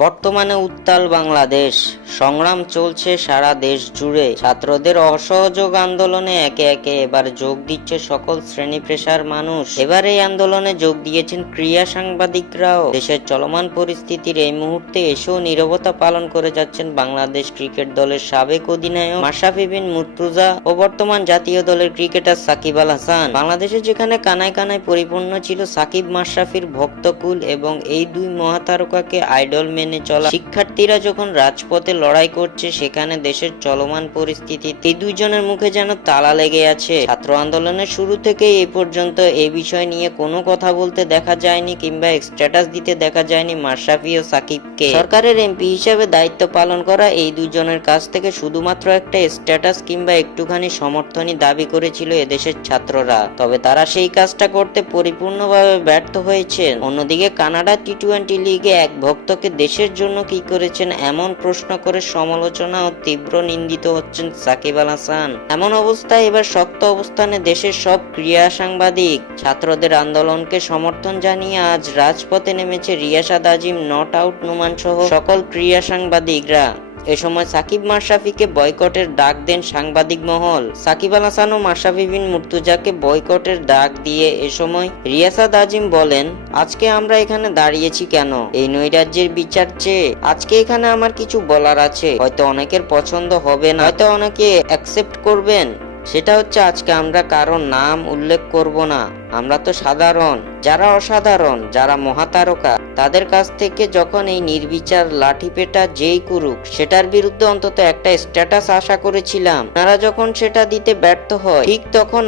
বর্তমানে উত্তাল বাংলাদেশ, সংগ্রাম চলছে সারা দেশ জুড়ে। ছাত্রদের অসহযোগ আন্দোলনে একে একে এবার যোগ দিচ্ছে সকল শ্রেণী পেশার মানুষ। এবার এই আন্দোলনে যোগ দিয়েছেন ক্রীড়া সাংবাদিকরাও। দেশের চলমান পরিস্থিতির এই মুহূর্তে এসেও নীরবতা পালন করে যাচ্ছেন বাংলাদেশ ক্রিকেট দলের সাবেক অধিনায়ক মাশরাফি বিন মুর্তজা ও বর্তমান জাতীয় দলের ক্রিকেটার সাকিব আল হাসান। বাংলাদেশে যেখানে কানায় কানায় পরিপূর্ণ ছিল সাকিব মাশরাফির ভক্তকুল এবং এই দুই মহাতারকাকে আইডল মেনে চলা শিক্ষার্থীরা যখন রাজপথে লড়াই করছে, সেখানে দেশের চলমান পরিস্থিতিতে এই দুইজনের মুখে যেন তালা লেগে আছে। ছাত্র আন্দোলনের শুরু থেকে এই পর্যন্ত এই বিষয় নিয়ে কোনো কথা বলতে দেখা যায়নি কিংবা স্ট্যাটাস দিতে দেখা যায়নি মাশরাফি ও সাকিবকে। সরকারের এমপি হিসেবে দায়িত্ব পালন করা এই দুইজনের কাছ থেকে শুধুমাত্র একটা স্ট্যাটাস কিংবা একটুখানি সমর্থনই দাবি করেছিল এদেশের ছাত্ররা, তবে তারা সেই কাজটা করতে পরিপূর্ণভাবে ব্যর্থ হয়েছেন। অন্যদিকে কানাডা টি-20 লিগে এক ভক্তকে দেশের জন্য কি করেছেন এমন প্রশ্ন করে সমালোচনা ও তীব্র নিন্দিত হচ্ছেন সাকিব আল হাসান। এমন অবস্থায় এবার শক্ত অবস্থানে দেশের সব ক্রীড়া সাংবাদিক। ছাত্রদের আন্দোলনকে সমর্থন জানিয়ে আজ রাজপথে নেমেছে রিয়াসাত আজিম, নট আউট নোমান সহ সকল ক্রীড়া সাংবাদিকরা। এ সময় সাকিব মাশরাফিকে বয়কটের ডাক দেন সাংবাদিক মহল। সাকিব আল হাসান ও মাশরাফি বিন মুর্তজাকে বয়কটের ডাক দিয়ে এ সময় রিয়াসাত আজিম বলেন, আজকে আমরা এখানে দাঁড়িয়েছি কেন? এই নৈরাজ্যের বিচার চেয়ে। আজকে এখানে আমার কিছু বলার আছে, হয়তো অনেকের পছন্দ হবে না, হয়তো অনেকে অ্যাকসেপ্ট করবেন। সেটা হচ্ছে আজকে আমরা কারো নাম উল্লেখ করব না। আমরা তো সাধারণ, যারা অসাধারণ, যারা মহাতারকা, তাদের কাছ থেকে যখন এই নির্বিচার লাঠিপেটা যেই করুক সেটার বিরুদ্ধে অন্তত একটা স্ট্যাটাস আশা করেছিলাম। আপনারা যখন সেটা দিতে ব্যর্থ হয়, ঠিক তখন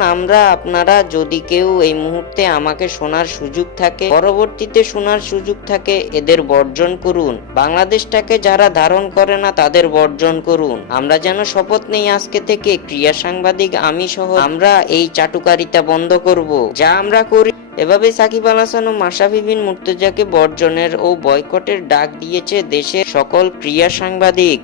আপনারা যদি কেউ এই মুহূর্তে আমাকে শোনার সুযোগ থাকে, পরবর্তীতে শোনার সুযোগ থাকে, এদের বর্জন করুন। বাংলাদেশটাকে যারা ধারণ করে না তাদের বর্জন করুন। আমরা যেন শপথ নেই আজকে থেকে ক্রীড়া সাংবাদিক আমি সহ আমরা এই চাটুকারিতা বন্ধ করব, যা আমরা করি। এভাবে সাকিব আল হাসান ও মাশরাফি বিন মুর্তজাকে বর্জনের ও বয়কটের ডাক দিয়েছে দেশের সকল ক্রীড়া সাংবাদিক।